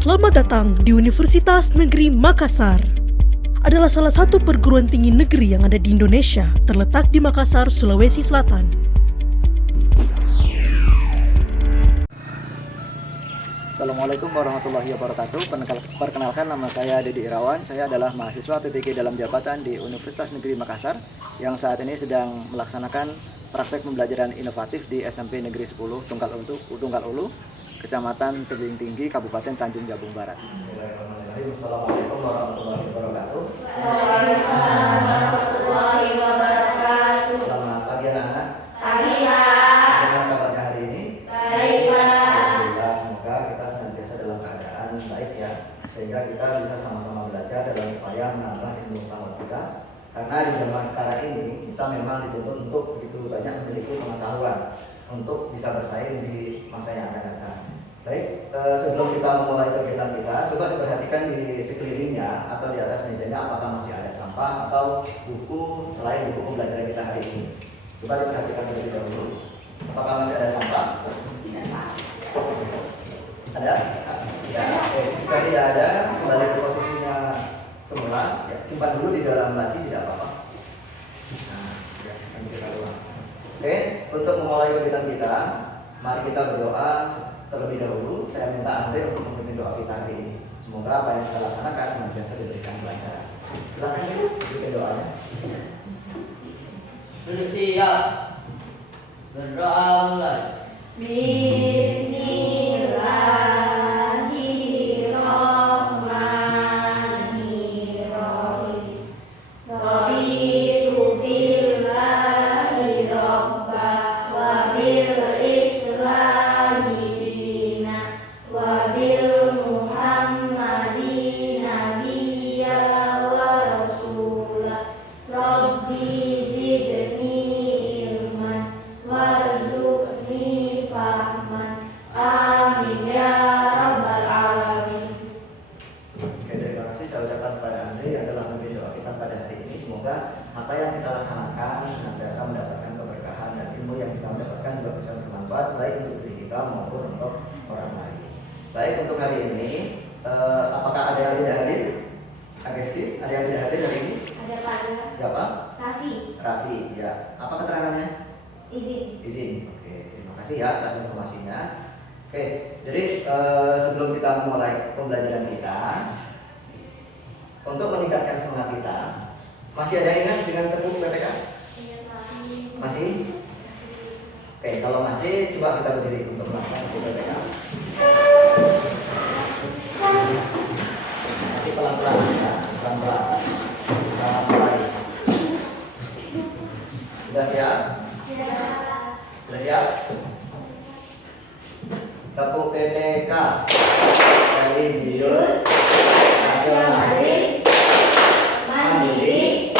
Selamat datang di Universitas Negeri Makassar. Adalah salah satu perguruan tinggi negeri yang ada di Indonesia, terletak di Makassar, Sulawesi Selatan. Assalamualaikum warahmatullahi wabarakatuh. Perkenalkan, nama saya Dedi Irawan. Saya adalah mahasiswa PPG dalam jabatan di Universitas Negeri Makassar yang saat ini sedang melaksanakan praktek pembelajaran inovatif di SMP Negeri 10 Tunggal Ulu, Kecamatan Tebing Tinggi, Kabupaten Tanjung Jabung Barat. Assalamualaikum warahmatullahi wabarakatuh. Waalaikumsalam warahmatullahi wabarakatuh. Selamat pagi anak-anak. Pagi, Pak. Bagaimana kabarnya hari ini? Baik, Pak. Alhamdulillah, semoga kita senantiasa dalam keadaan baik ya, sehingga kita bisa sama-sama belajar dalam upaya menambah ilmu pengetahuan kita. Karena di zaman sekarang ini kita memang dituntut untuk begitu banyak memiliki pengetahuan untuk bisa bersaing di masa yang akan datang. Baik, sebelum kita memulai kegiatan kita, coba diperhatikan di sekelilingnya atau di atas mejanya apakah masih ada sampah atau buku selain buku pembelajaran kita hari ini. Coba diperhatikan terlebih dahulu. Apakah masih ada sampah? Ada? Ya, oke. Jika tidak ada, kembali ke posisinya semula. Ya, simpan dulu di dalam laci, tidak apa-apa. Nah, ya, nanti kita ulang. Oke, untuk memulai kegiatan kita, mari kita berdoa terlebih dahulu. Saya minta Andre untuk memimpin doa kita hari ini. Semoga apa yang kita laksanakan senantiasa diberikan kelancaran. Silakan Ibu, bikin doanya. Bersiap. Berdoa mulai. Bismillahirrahmanirrahim. Raditu billahi robba wa bil islami dina wa bil muhammadi nabiyya wa rasulah. Rabbi zidni ilman warzuqni fahman. Amin ya rabbal alamin. Oke, terima kasih saya ucapkan kepada Andre yang telah memimpin doa kita pada hari ini. Semoga apa yang kita laksanakan senantiasa mendapatkan keberkahan dan ilmu yang kita mendapatkan juga bisa bermanfaat baik untuk diri kita maupun untuk orang lain. Baik, untuk hari ini, apakah ada yang tidak hadir? Agesti, ada yang tidak hadir hari ini? Ada Pak. Siapa? Raffi. Raffi, ya. Apa keterangannya? Izin. Oke, terima kasih ya atas informasinya. Oke, jadi sebelum kita memulai pembelajaran kita, untuk meningkatkan semangat kita, masih ada yang ingat dengan tepung PPK? Masih? Oke, kalau masih, coba kita berdiri untuk melakukan tepung PPK. Masih pelan-pelan ya, pelan-pelan. Kita mulai. Sudah siap? Sudah siap? Tepuk PPK religius, nasionalis, mandiri,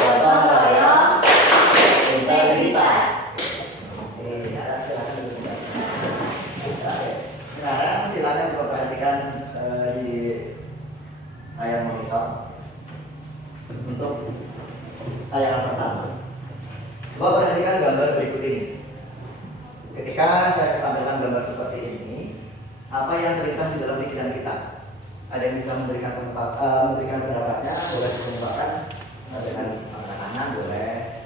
gotong royong, integritas. Sekarang silakan coba perhatikan di layar monitor untuk tayangan pertama. Coba perhatikan gambar berikut ini. Ketika saya tampilkan gambar seperti ini, apa yang terlintas di dalam pikiran kita? Ada yang bisa memberikan pendapatnya, boleh dikemukakan dengan angkat tangan, boleh.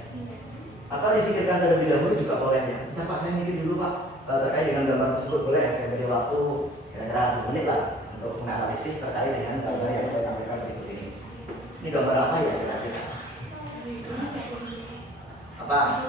Atau dipikirkan terlebih dahulu juga boleh ya. Nah, Pak, saya mikir dulu Pak terkait dengan gambar tersebut, boleh saya beri waktu kira-kira 2 menit lah untuk menganalisis terkait dengan gambar yang saya tampilkan berikut ini. Ini gambar apa ya kira-kira? Apa?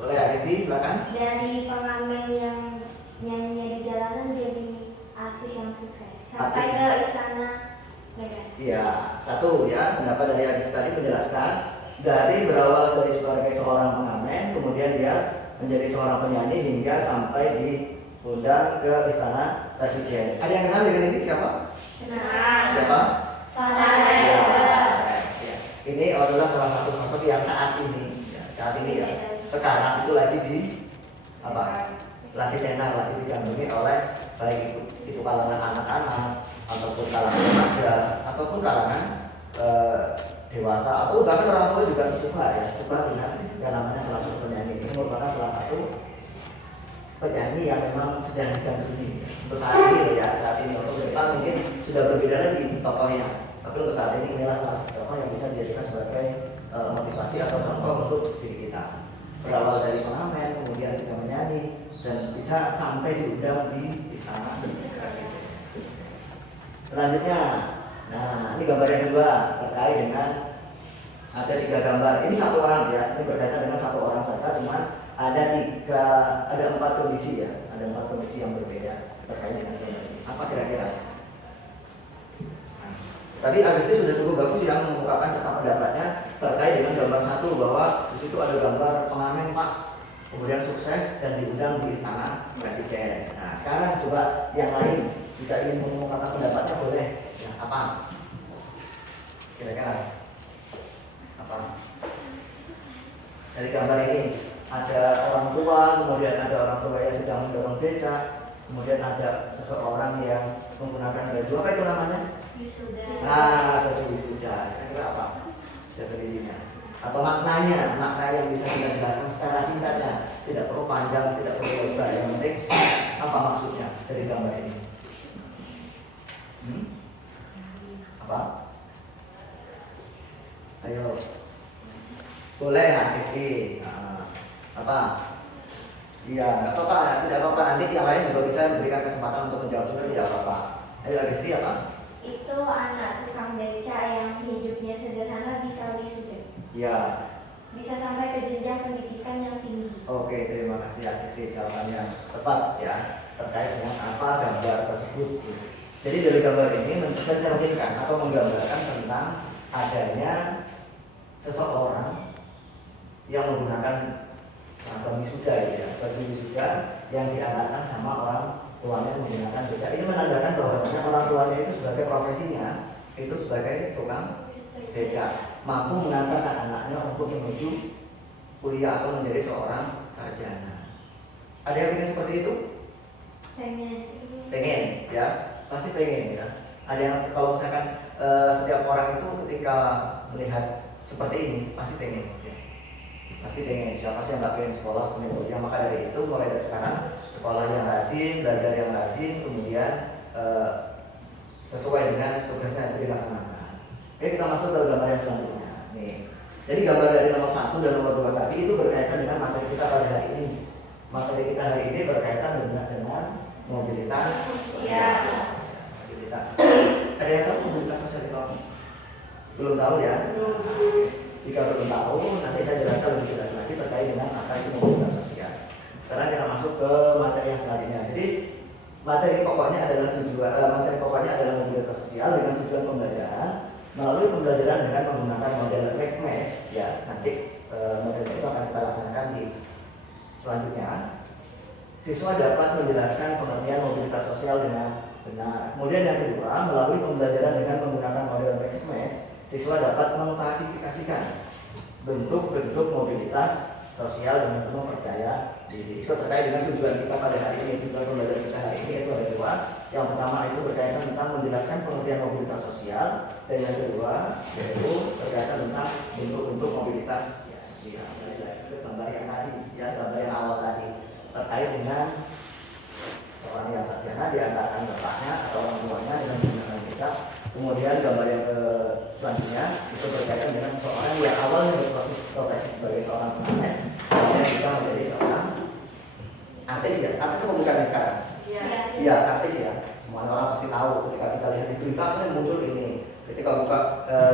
Boleh Agesti, silakan. Dari pengamen yang nyanyi di jalanan jadi artis yang sukses sampai Artis. ke istana negara. Iya, satu ya, pendapat dari Agesti tadi menjelaskan dari berawal dari sebagai seorang pengamen, kemudian dia menjadi seorang penyanyi hingga sampai diundang ke istana presiden. Ada yang kenal dengan ini siapa? Siapa? Ya, ya. Ini adalah salah satu sosok yang saat ini ya. Sekarang itu lagi di apa? Lagi tenar, lagi digandrungi oleh baik itu kalangan anak-anak ataupun kalangan remaja ataupun kalangan dewasa atau bahkan orang tua juga suka dengan yang namanya salah satu penyanyi. Ini merupakan salah satu penyanyi yang memang sedang digandrungi. Untuk saat ini ya, saat ini untuk ke depan mungkin sudah berbeda lagi tokohnya. Tapi untuk saat ini inilah salah satu tokoh yang bisa dijadikan sebagai motivasi atau contoh untuk diri kita. Berawal dari pengamen, kemudian bisa menyanyi dan bisa sampai diundang di istana. Selanjutnya, nah ini gambar yang kedua terkait dengan ada 3 gambar. Ini satu orang ya, ini berkaitan dengan satu orang saja, cuman ada 4 kondisi ya, ada 4 kondisi yang berbeda terkait dengan gambar ini. Apa kira-kira? Tadi Agustus sudah cukup bagus yang mengungkapkan cakap pendapatnya terkait dengan gambar 1 bahwa di situ ada gambar pengamen Pak, kemudian sukses dan diundang di istana presiden. Nah sekarang coba yang lain jika ingin mengungkapkan pendapatnya boleh. Ya, apa? Kira-kira apa? Dari gambar ini ada orang tua, kemudian ada orang tua yang sedang mendorong becak, kemudian ada seseorang yang menggunakan baju apa itu namanya? Wisuda. Nah, baju wisuda. Kira-kira apa definisinya? Atau maknanya, makna yang bisa kita jelaskan secara singkatnya, tidak perlu panjang, tidak perlu lebar, yang penting apa maksudnya dari gambar ini? Apa? Ayo, boleh Isti. Apa? Iya, nggak apa-apa, tidak apa-apa. Nanti yang lain juga bisa memberikan kesempatan untuk menjawab juga, tidak apa-apa. Ayo Isti apa? Itu anak tukang beca yang hidupnya sederhana bisa wisuda. Ya. Bisa sampai ke jenjang pendidikan yang tinggi. Oke, terima kasih Isti, jawabannya tepat ya terkait dengan apa gambar tersebut. Jadi dari gambar ini mencerminkan atau menggambarkan tentang adanya seseorang yang menggunakan seragam wisuda ya, baju wisuda yang diangkatkan sama orang tuanya menggunakan becak. Ini menandakan bahwasanya orang tuanya itu sebagai profesinya itu sebagai tukang becak, mampu mengantarkan anaknya untuk menuju kuliah atau menjadi seorang sarjana. Ada yang ingin seperti itu? Pengen ya, pasti pengen ya. Ada yang kalau misalkan setiap orang itu ketika melihat seperti ini pasti pengen ya. Pasti pengen, siapa sih yang nggak pengen sekolah pengen kuliah. Maka dari itu mulai dari sekarang sekolah yang rajin, belajar yang rajin, kemudian sesuai dengan tugasnya yang dilaksanakan. Oke, kita masuk ke gambar yang selanjutnya. Nih, jadi gambar dari nomor 1 dan nomor 2 tadi itu berkaitan dengan materi kita pada hari ini. Materi kita hari ini berkaitan dengan mobilitas sosial. Mobilitas sosial. Ada yang tahu mobilitas sosial itu apa? Belum tahu ya? Jika belum tahu, nanti saya jelaskan lebih jelas lagi terkait dengan apa itu mobilitas sosial. Sekarang kita masuk ke materi yang selanjutnya. Jadi materi pokoknya adalah mobilitas sosial dengan tujuan pembelajaran melalui pembelajaran dengan menggunakan model match ya. Nanti model itu akan kita laksanakan di selanjutnya. Siswa dapat menjelaskan pengertian mobilitas sosial dengan benar. Kemudian yang kedua, melalui pembelajaran dengan menggunakan model match, siswa dapat mengklasifikasikan bentuk-bentuk mobilitas sosial dengan penuh percaya diri. Itu terkait dengan tujuan kita pada hari ini. Tujuan pembelajaran kita hari ini itu ada 2. Yang pertama itu berkaitan tentang menjelaskan pengertian mobilitas sosial, dan yang kedua yaitu berkaitan tentang bentuk-bentuk mobilitas sosial. Itu gambar yang tadi, ya gambar yang awal tadi terkait dengan seorang yang sarjana diantarkan bapaknya atau orang tuanya dengan menggunakan becak. Kemudian gambar yang selanjutnya itu berkaitan dengan seorang yang awalnya berprofesi sebagai seorang pengamen, kemudian bisa menjadi seorang artis ya. Artis apa bukan sekarang? Iya, artis ya. Semua orang pasti tahu ketika kita lihat di berita sering muncul ini. Ketika buka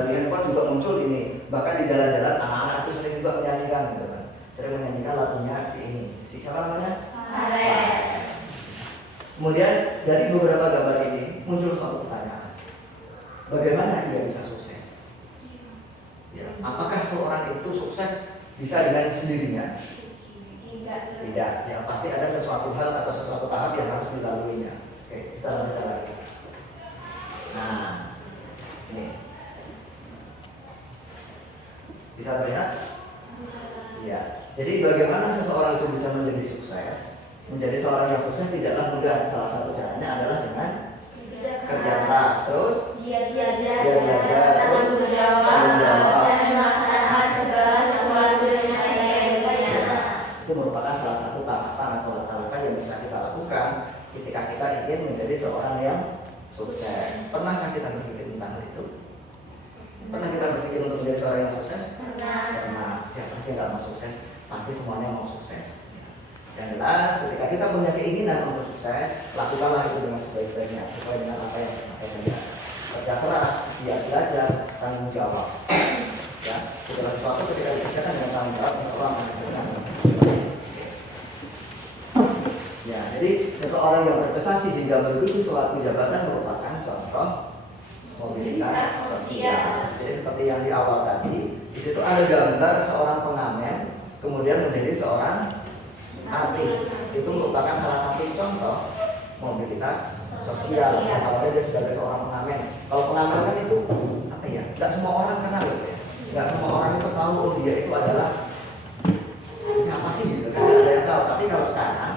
di handphone juga muncul ini. Bahkan di jalan-jalan anak-anak itu sering juga menyanyikan gitu kan. Sering menyanyikan lagunya si ini. Si siapa namanya? Ares. Kemudian dari beberapa gambar ini muncul suatu pertanyaan. Bagaimana dia bisa sukses? Ya, apakah seorang itu sukses bisa dengan sendirinya? Tidak. Ya, pasti ada sesuatu hal atau sesuatu tahap yang harus dilaluinya. Oke, kita lanjutkan lagi. Nah, ini bisa terlihat? Iya. Jadi bagaimana seseorang itu bisa menjadi sukses? Menjadi seorang yang sukses tidaklah mudah. Salah satu caranya adalah dengan kerja keras. Terus Dia belajar, tanggung jawab, dan melaksanakan segala sesuatu dengan cara yang benar. itu merupakan salah satu tahapan atau langkah yang bisa ketika kita ingin menjadi seorang yang sukses. Pernahkah kita berpikir tentang hal itu? Pernah kita berpikir untuk menjadi seorang yang sukses? Pernah. Siapa sih yang nggak mau sukses? Pasti semuanya mau sukses. Yang jelas, ketika kita punya keinginan untuk sukses, lakukanlah itu dengan sebaik-baiknya, sesuai dengan apa yang kita kerja. Kerja keras, giat belajar, tanggung jawab. Ya, segala sesuatu ketika dikerjakan dengan tanggung jawab, insya Allah akan hasilkan. Ya, jadi seseorang yang berprestasi hingga menduduki suatu jabatan merupakan contoh mobilitas sosial. Jadi seperti yang di awal tadi, di situ ada gambar seorang pengamen kemudian menjadi seorang artis. Itu merupakan salah satu contoh mobilitas sosial. Apalagi dia sebagai seorang pengamen. Kalau pengamen kan itu apa ya? Tidak semua orang kenal ya. Tidak semua orang itu tahu oh dia itu adalah siapa sih gitu kan? Tidak ada yang tahu. Tapi kalau sekarang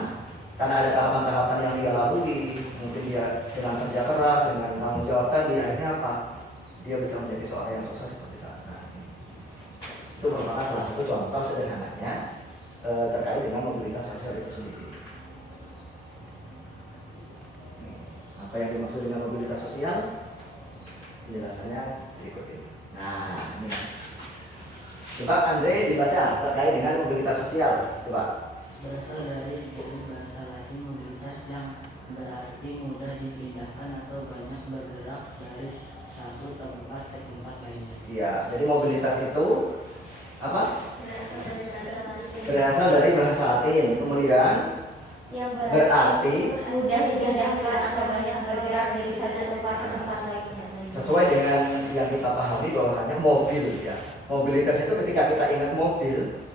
karena ada tahapan-tahapan yang dia lalui, mungkin dia dengan kerja keras, dengan tanggung jawab tadi, akhirnya apa? Dia bisa menjadi seorang yang sukses seperti saat sekarang. Itu merupakan salah satu contoh sederhananya terkait dengan mobilitas sosial itu sendiri. Apa yang dimaksud dengan mobilitas sosial? Penjelasannya berikut ini. Nah, ini. Coba Andre dibaca terkait dengan mobilitas sosial. Coba. Berasal dari buku bahasa Latin mobilitas yang berarti mudah dipindahkan atau banyak bergerak dari satu tempat ke tempat lainnya. Iya, jadi mobilitas itu apa? Berasal dari bahasa Latin, kemudian Yang berarti mudah dipindahkan atau banyak bergerak dari satu tempat ke tempat lainnya. sesuai dengan yang kita pahami bahwasanya mobil ya. Mobilitas itu ketika kita ingat mobil,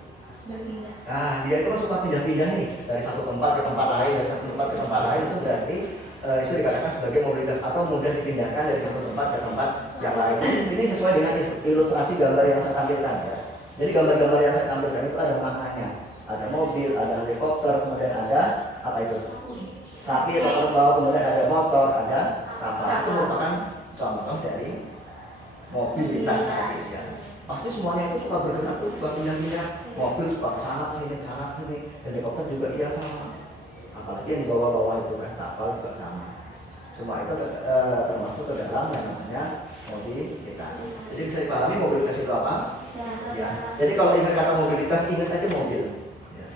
Berpindah. nah dia itu kan suka pindah-pindah nih dari satu tempat ke tempat lain, dari satu tempat ke tempat lain itu berarti itu dikatakan sebagai mobilitas atau mudah dipindahkan dari satu tempat ke tempat yang lain. Ini sesuai dengan ilustrasi gambar yang saya tampilkan ya. Jadi gambar-gambar yang saya tampilkan itu ada maknanya. Ada mobil, ada helikopter, kemudian ada apa itu? Sapi atau kerbau, kemudian ada motor, ada kapal. Itu merupakan contoh dari mobilitas tadi ya. Pasti semuanya itu suka bergerak tuh, suka pindah-pindah. Mobil suka ke sana sini, helikopter juga iya sama. Apalagi yang dibawa-bawa itu kan kapal juga sama. Semua itu termasuk ke dalam yang namanya mobilitas. Jadi bisa dipahami mobilitas itu apa? Ya. Jadi kalau ingat kata mobilitas, ingat aja mobil. Ya.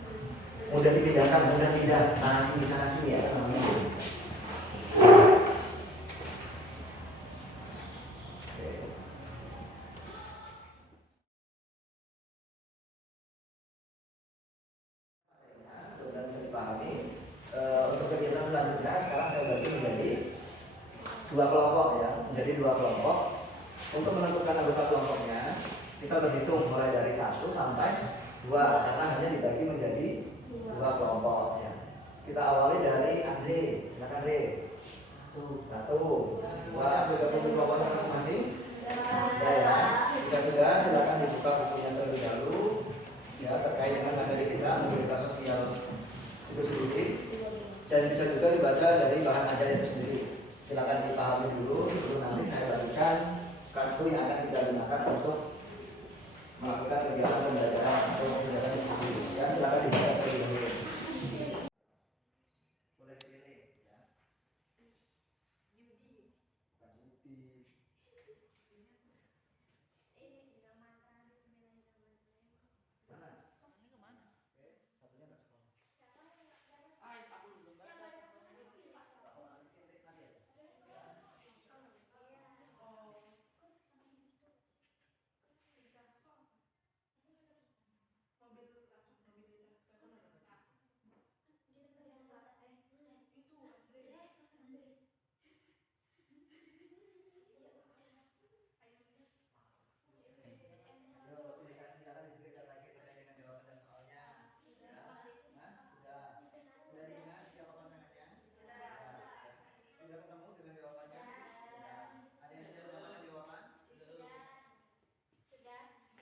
Mudah dipindahkan, mudah pindah sana sini ya namanya mobilitas. Dan bisa dipahami untuk kegiatan selanjutnya sekarang saya bagi menjadi dua kelompok ya, menjadi dua kelompok. Untuk menentukan anggota kelompoknya kita berhitung mulai dari 1 sampai 2 karena hanya dibagi menjadi dua kelompok ya. Kita awali dari Andre, silakan Andre. 1, 2, bergabung di kelompoknya masing-masing. Ya. Jika sudah silakan dibuka bukunya terlebih dahulu ya terkait dengan materi kita mobilitas sosial itu sendiri dan bisa juga dibaca dari bahan ajar itu sendiri. Silakan dipahami dulu sebelum nanti saya bagikan kartu yang akan kita gunakan untuk melakukan kegiatan pembelajaran atau kegiatan diskusi. Ya, silakan dibaca terlebih dahulu. Boleh dipilih ya.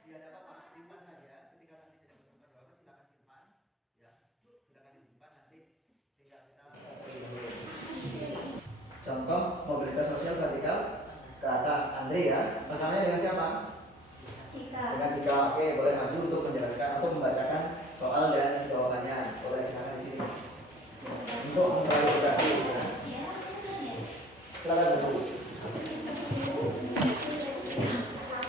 Tidak ada apa-apa, simpan saja. Ketika nanti tidak menemukan jawaban, silakan simpan. Ya, silakan disimpan nanti tinggal kita. Contoh mobilitas sosial vertikal ke atas. Andre ya, masalahnya dengan siapa? Dengan Cika. Oke, boleh maju untuk menjelaskan atau membacakan soal dan jawabannya. Boleh silakan di sini. Oh, klarifikasi. Silakan bantu.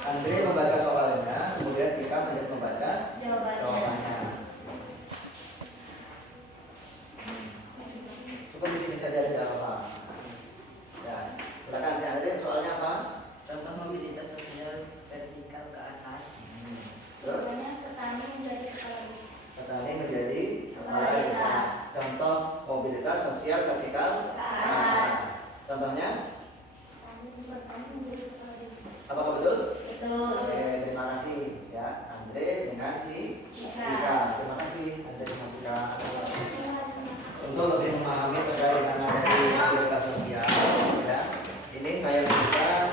Andre membaca soalnya, kemudian Cika menjadi membaca jawabannya. Cukup di sini saja tidak apa-apa. Ya, silakan si Andre, soalnya apa? Contoh mobilitas sosial vertikal ke atas. Terus? Jawabannya petani menjadi kepala desa. Petani menjadi kepala desa. Contoh mobilitas sosial vertikal ke atas. Contohnya? Petani menjadi kepala desa. Apakah betul? Betul. Oke, terima kasih ya Andre dengan si Cika. Terima kasih Andre dengan Cika. Untuk lebih memahami terkait dengan dari mobilitas sosial, ya. Ini saya berikan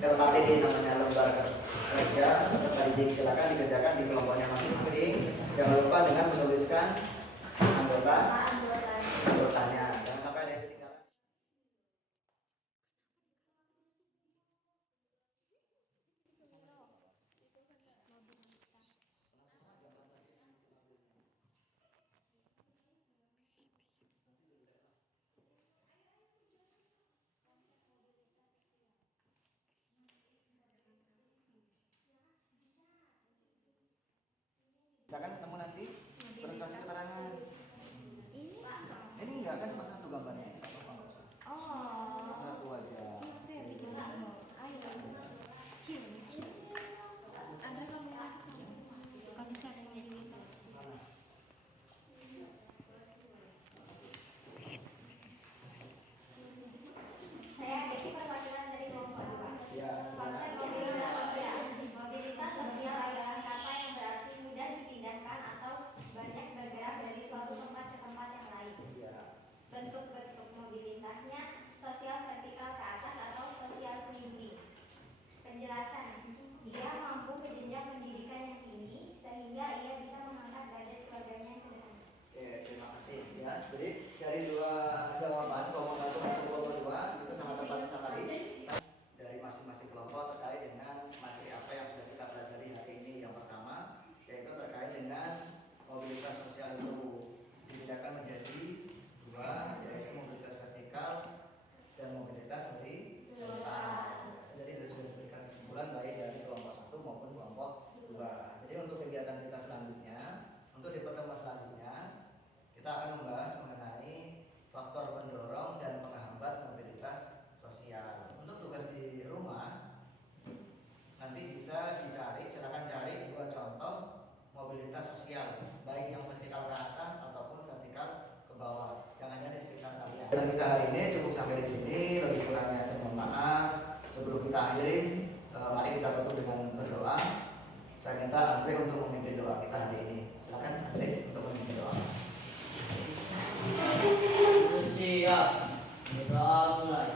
LKPD namanya lembar kerja peserta didik. Silakan dikerjakan di kelompoknya masing-masing. Jangan lupa dengan menuliskan anggotanya. Jangan sampai ada yang ketinggalan. Silakan ketemu nanti presentasi keterangan. Ini enggak kan cuma satu gambarnya. Enggak apa-apa, enggak usah. Satu aja. Saya jadi perwakilan dari kelompok 2. Ya. Konsep mobilitas sosial. Mobilitas sosial adalah kata yang berarti mudah dipindahkan atau banyak bergerak dari suatu tempat ke tempat yang lain. Ya. Bentuk-bentuk mobilitasnya sosial vertikal ke atas atau sosial climbing. Penjelasan, dia mampu ke jenjang pendidikan yang tinggi sehingga ia bisa mengangkat derajat keluarganya yang sederhana. Oke, terima kasih ya. Jadi dari dua jawaban kelompok 1 dan kelompok 2 itu sangat tepat sekali dari masing-masing kelompok terkait dengan materi apa yang sudah kita pelajari hari ini. Yang pertama yaitu terkait dengan mobilitas sosial itu dibedakan menjadi dua, yaitu mobilitas vertikal dan mobilitas horizontal. Jadi sudah diberikan kesimpulan baik dari kelompok 1 maupun kelompok 2. Jadi untuk kegiatan kita selanjutnya, untuk di pertemuan selanjutnya kita akan membahas mengenai faktor pendorong dan penghambat mobilitas sosial. Untuk tugas di rumah nanti bisa dicari, silakan cari dua contoh mobilitas sosial, baik yang vertikal ke atas ataupun vertikal ke bawah yang ada di sekitar kalian. Dan kita hari ini cukup sampai di sini. Lebih kurangnya saya mohon maaf. Sebelum kita akhiri, mari kita tutup dengan berdoa. Saya minta Andre untuk memimpin doa kita hari ini. Silakan Andre untuk memimpin doa. Siap. Berdoa mulai.